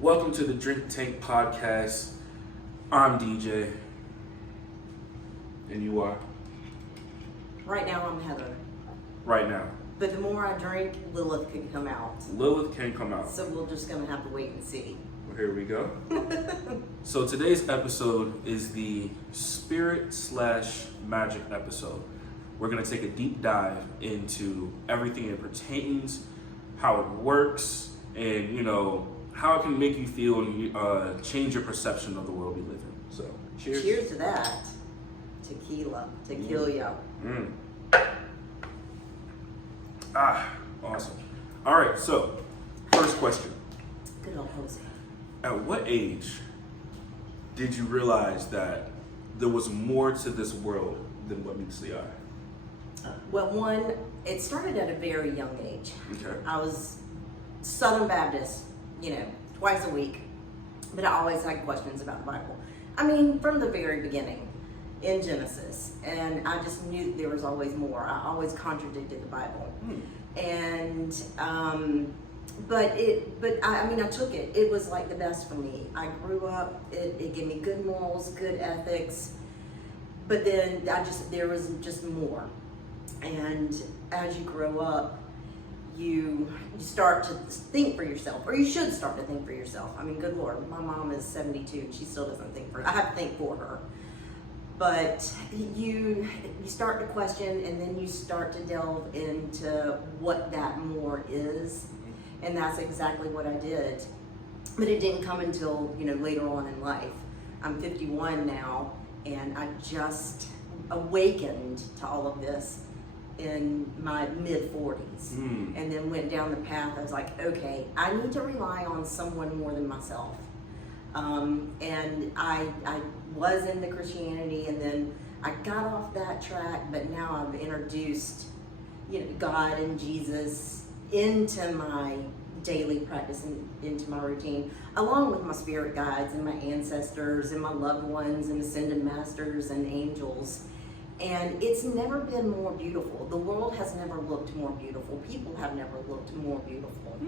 Welcome to the Drink Tank Podcast. I'm DJ. And you are? Right now I'm Heather. Right now. But the more I drink, Lilith can come out. Lilith can come out. So we're just going to have to wait and see. Well, here we go. So today's episode is the spirit/magic episode. We're going to take a deep dive into everything it pertains, how it works, and, how it can make you feel and change your perception of the world we live in. So, cheers. Cheers to that. Tequila. Tequila. Awesome. All right, so first question. Good old Jose. At what age did you realize that there was more to this world than what meets the eye? Well, it started at a very young age. Okay. I was Southern Baptist, twice a week, but I always had questions about the Bible. I mean, from the very beginning in Genesis, and I just knew there was always more. I always contradicted the Bible. And, I took it. It was like the best for me. I grew up, it gave me good morals, good ethics, but then there was just more. And as you grow up, you start to think for yourself, or you should start to think for yourself. I mean, good Lord, my mom is 72 and she still doesn't think I have to think for her. But you start to question, and then you start to delve into what that more is. And that's exactly what I did. But it didn't come until, later on in life. I'm 51 now, and I just awakened to all of this in my mid-40s. And then went down the path. I was like, okay, I need to rely on someone more than myself. And I was into Christianity, and then I got off that track, but now I've introduced, God and Jesus into my daily practice and into my routine, along with my spirit guides and my ancestors and my loved ones and ascended masters and angels. And it's never been more beautiful. The world has never looked more beautiful. People have never looked more beautiful.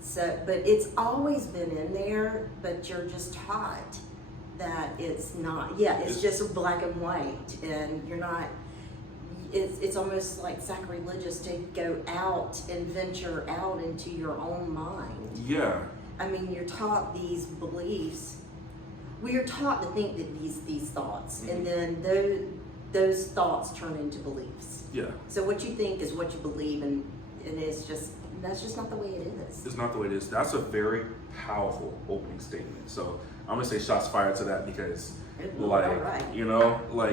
So, but it's always been in there, but you're just taught that it's not. Yeah, it's just black and white, and you're not. It's almost like sacrilegious to go out and venture out into your own mind. Yeah. I mean, you're taught these beliefs. We are taught to think that these thoughts, and then those thoughts turn into beliefs. Yeah. So what you think is what you believe, and that's just not the way it is. It's not the way it is. That's a very powerful opening statement. So I'm gonna say shots fired to that, because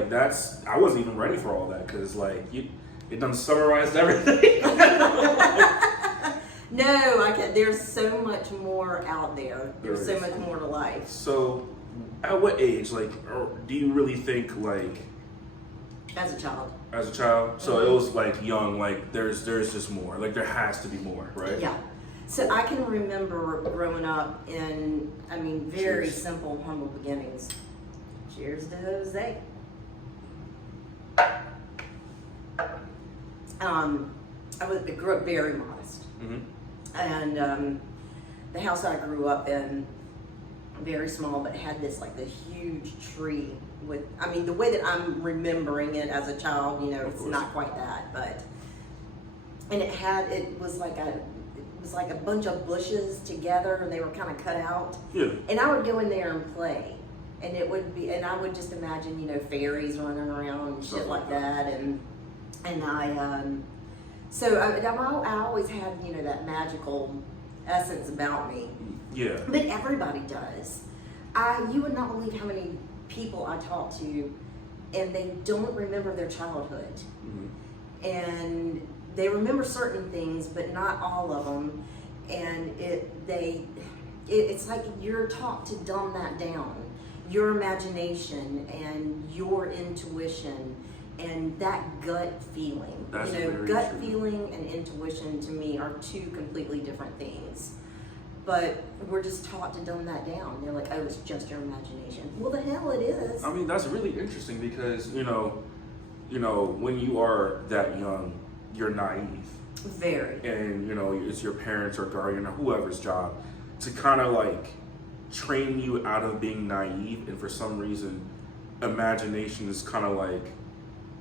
that's, I wasn't even ready for all that, because it done summarized everything. No, I can't. There's so much more out there. There's so much more to life. So at what age, do you really think, As a child. As a child? So it was young, there's just more. There has to be more, right? Yeah. So I can remember growing up in, very simple, humble beginnings. Cheers to Jose. I grew up very modest. And the house I grew up in, very small, but had this the huge tree with, the way that I'm remembering it as a child, it's not quite that, but, and it was like a bunch of bushes together, and they were kind of cut out. Yeah. And I would go in there and play, and I would just imagine, fairies running around and shit like that, and I always had, that magical essence about me. Yeah. But everybody does. You would not believe how many people I talk to, and they don't remember their childhood. And they remember certain things, but not all of them. And it's like you're taught to dumb that down. Your imagination and your intuition and that gut feeling. That's gut true. Feeling and intuition to me are two completely different things. But we're just taught to dumb that down. They're like, oh, it's just your imagination. Well, the hell it is. That's really interesting, because, when you are that young, you're naive. Very. And, it's your parents or guardian or whoever's job to kind of like train you out of being naive, and for some reason imagination is kind of like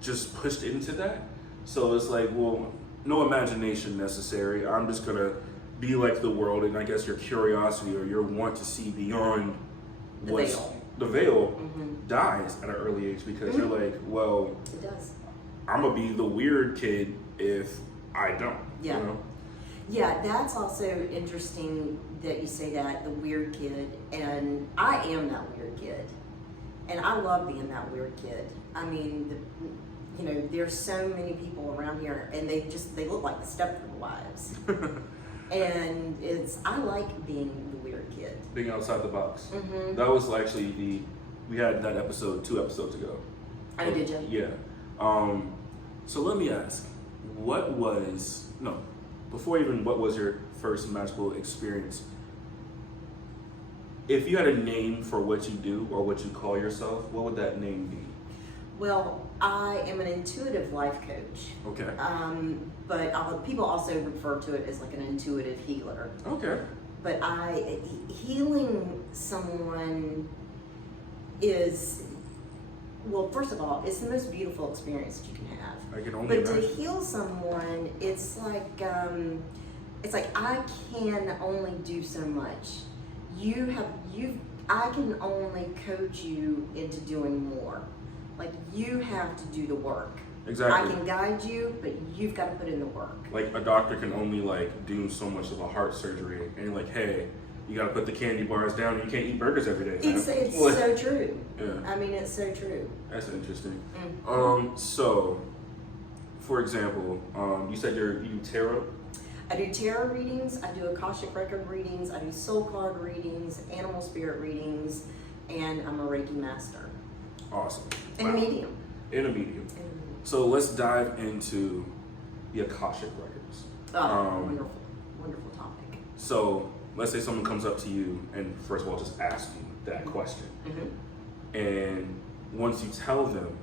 just pushed into that. So it's like, well, no imagination necessary. I'm just gonna be like the world, and I guess your curiosity or your want to see beyond the veil dies at an early age, because you're like, well, it does. I'm gonna be the weird kid if I don't. Yeah. You know? Yeah, that's also interesting that you say that, the weird kid, and I am that weird kid, and I love being that weird kid. I mean, there's so many people around here, and they look like the Stepford Wives, and I like being the weird kid. Being outside the box. Mm-hmm. That was actually we had that episode 2 episodes ago. Oh, did you? Yeah. So let me ask, what was your first magical experience? If you had a name for what you do or what you call yourself, what would that name be? Well, I am an intuitive life coach. Okay. But people also refer to it as like an intuitive healer. Okay. But healing someone is, well, first of all, it's the most beautiful experience that you can have. I can only But imagine. to heal someone, it's like I can only do so much. I can only coach you into doing more. Like, you have to do the work. Exactly. I can guide you, but you've got to put in the work. Like, a doctor can only like do so much of a heart surgery, and you're like, hey, you got to put the candy bars down, and you can't eat burgers every day. It's so true. Yeah. I mean, it's so true. That's interesting. Mm. So, for example, you said you do tarot. I do tarot readings, I do Akashic record readings, I do soul card readings, animal spirit readings, and I'm a Reiki master. Awesome. And a medium. In a medium. So let's dive into the Akashic records. Wonderful, wonderful topic. So let's say someone comes up to you and first of all just asks you that question. Mm-hmm. And once you tell them,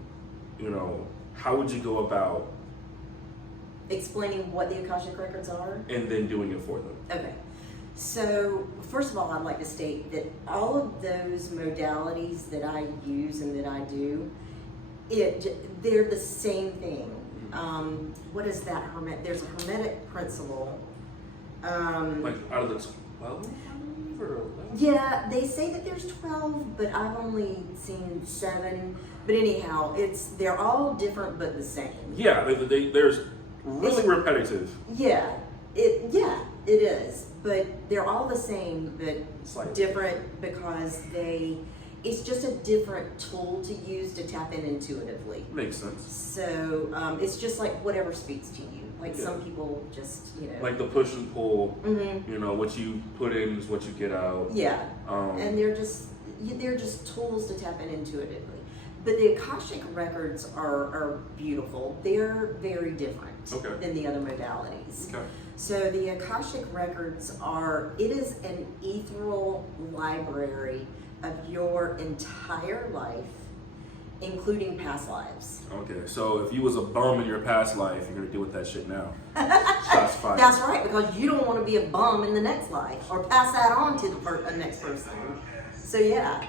how would you go about explaining what the Akashic records are? And then doing it for them. Okay. So, first of all, I'd like to state that all of those modalities that I use and that I do, they're the same thing. What is that there's a hermetic principle. Like out of the 12 or 11? Yeah, they say that there's 12, but I've only seen 7. But anyhow, they're all different but the same. Yeah, there's really repetitive. Yeah, it is. But they're all the same, but Slightly different because it's just a different tool to use to tap in intuitively. Makes sense. So it's just like whatever speaks to you. Like some people just, Like the push and pull, mm-hmm. What you put in is what you get out. Yeah, and they're just tools to tap in intuitively. But the Akashic records are beautiful. They're very different than the other modalities. Okay. So the Akashic records it is an ethereal library of your entire life, including past lives. Okay, so if you was a bum in your past life, you're gonna deal with that shit now. Shots fired. That's right, because you don't want to be a bum in the next life or pass that on to the next person. So yeah.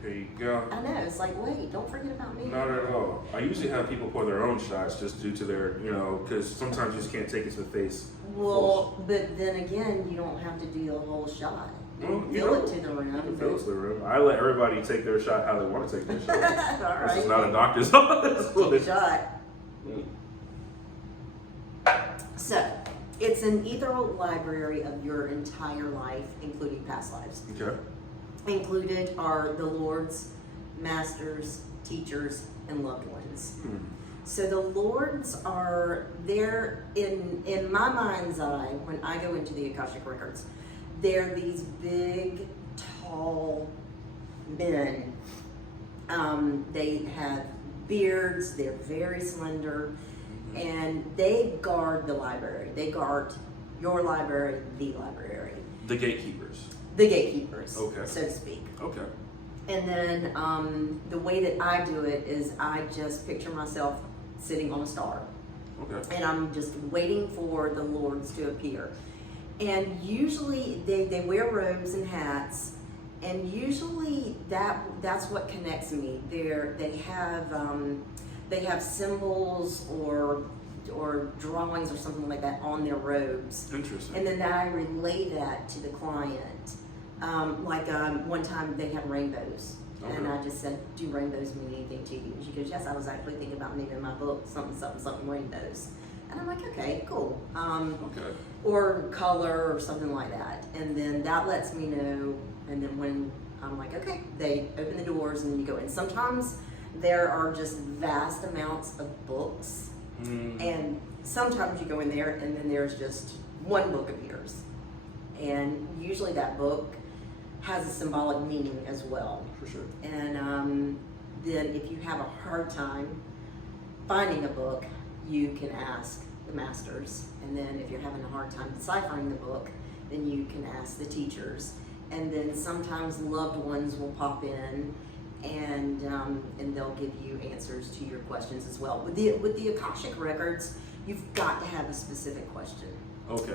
Here you go. I know, it's like, wait, don't forget about me. Not at all. I usually have people pour their own shots just due to their, because sometimes you just can't take it to the face. Well, but then again, you don't have to do the whole shot. Well, Fill it to the room. You can fill it to the room. I let everybody take their shot how they want to take their shot. All This is right. not a doctor's office. Take a shot. So, it's an ethereal library of your entire life, including past lives. Okay. Included are the lords, masters, teachers, and loved ones. So the lords are there in my mind's eye when I go into the Akashic records. They're these big, tall men. They have beards. They're very slender, and they guard the library. They guard your library, the library. The gatekeepers. The gatekeepers, Okay. so to speak. Okay. And then the way that I do it is I just picture myself sitting on a star. Okay. And I'm just waiting for the lords to appear. And usually they wear robes and hats, and usually that's what connects me. They have symbols or drawings or something like that on their robes. Interesting. And then I relay that to the client. One time they had rainbows. Okay. And I just said, do rainbows mean anything to you? She goes, yes, I was actually thinking about naming my book something rainbows. And I'm like, okay, cool. Okay. Or color or something like that. And then that lets me know. And then when I'm like, okay, they open the doors and then you go in. Sometimes there are just vast amounts of books. And sometimes you go in there and then there's just one book appears. And usually that book has a symbolic meaning as well. For sure. And then if you have a hard time finding a book, you can ask the masters. And then if you're having a hard time deciphering the book, then you can ask the teachers. And then sometimes loved ones will pop in and they'll give you answers to your questions as well. With the Akashic records, you've got to have a specific question. Okay.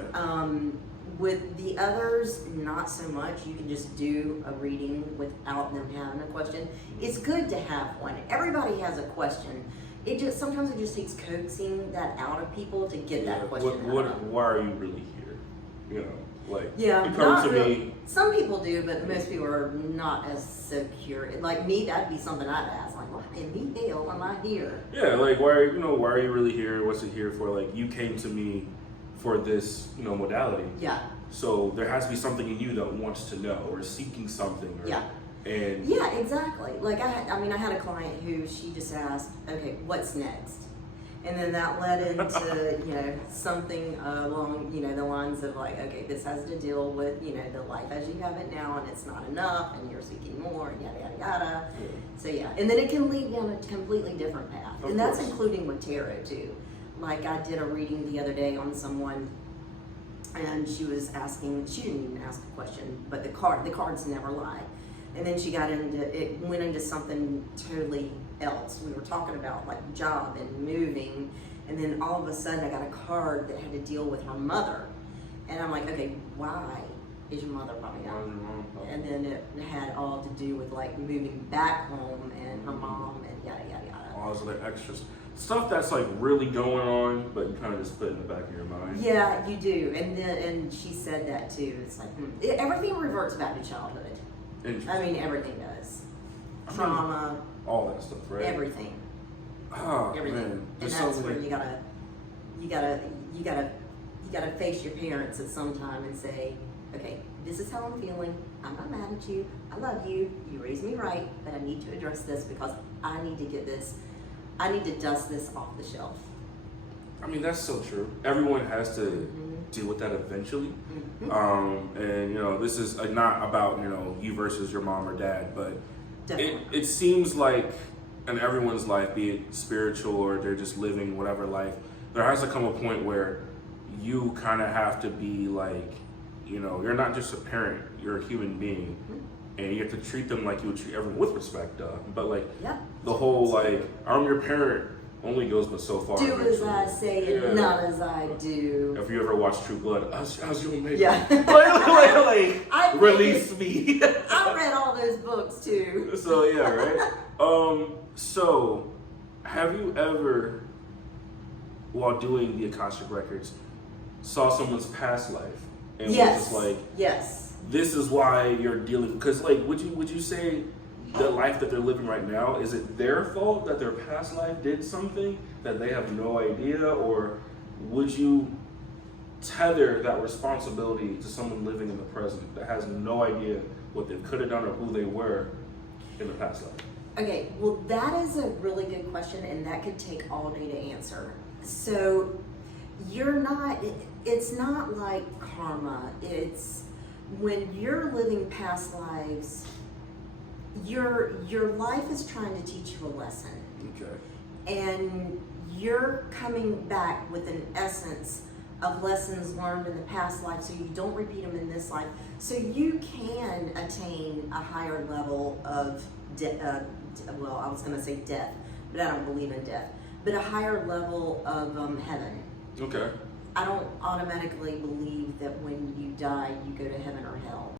With the others, not so much. You can just do a reading without them having a question. It's good to have one. Everybody has a question. Sometimes it just takes coaxing that out of people to get that question out of them. Why are you really here? You know, like, Yeah, it comes to really. me. Some people do, but most people are not as secure. Like me, that'd be something I'd ask. Like, why in the hell am I here? Yeah, like, why are you really here? What's it here for? Like, you came to me for this, modality. Yeah. So there has to be something in you that wants to know or is seeking something. Or, Yeah. And yeah, exactly. Like I had a client who she just asked, okay, what's next? And then that led into, something along, the lines of like, okay, this has to deal with, the life as you have it now and it's not enough and you're seeking more and yada, yada, yada. Yeah. So yeah, and then it can lead down a completely different path. Of And that's course. including with tarot too. Like I did a reading the other day on someone and she was asking, she didn't even ask a question, but the cards never lie. And then she went into something totally else. We were talking about like job and moving, and then all of a sudden I got a card that had to deal with her mother. And I'm like, okay, why is your mother popping up? And then it had all to do with like moving back home and her mom and yada, yada, yada. all this like extras stuff that's like really going on, but you kind of just put it in the back of your mind. Yeah, you do. And she said that too. It's like, everything reverts back to childhood. I mean, everything does. Trauma, all that stuff, right? everything. Oh Everything. man, And Just that's so where many- you gotta face your parents at some time and say, okay, this is how I'm feeling. I'm not mad at you. I love you. You raised me right, but I need to address this because I need to get this. I need to dust this off the shelf. I mean, that's so true. Everyone has to deal with that eventually. And this is not about you versus your mom or dad, but Definitely. it seems like in everyone's life, be it spiritual or they're just living whatever life, there has to come a point where you kind of have to be like, you're not just a parent, you're a human being. And you have to treat them like you would treat everyone with respect, but like Yeah. the whole like I'm your parent only goes but so far. Do as eventually. I say and not as I do. If you ever watch True Blood, how's your makeup? Yeah. like release me. I read all those books too. So yeah, right. So have you ever, while doing the Akashic records, saw someone's past life and was just like, yes. this is why you're dealing? Because like, would you say the life that they're living right now, is it their fault that their past life did something that they have no idea, or would you tether that responsibility to someone living in the present that has no idea what they could have done or who they were in the past life? Okay, well that is a really good question and that could take all day to answer. So it's not like karma. It's when you're living past lives, your life is trying to teach you a lesson. Okay. And you're coming back with an essence of lessons learned in the past life so you don't repeat them in this life. So you can attain a higher level of, I was going to say death, but I don't believe in death, but a higher level of heaven. Okay. I don't automatically believe that when you die, you go to heaven or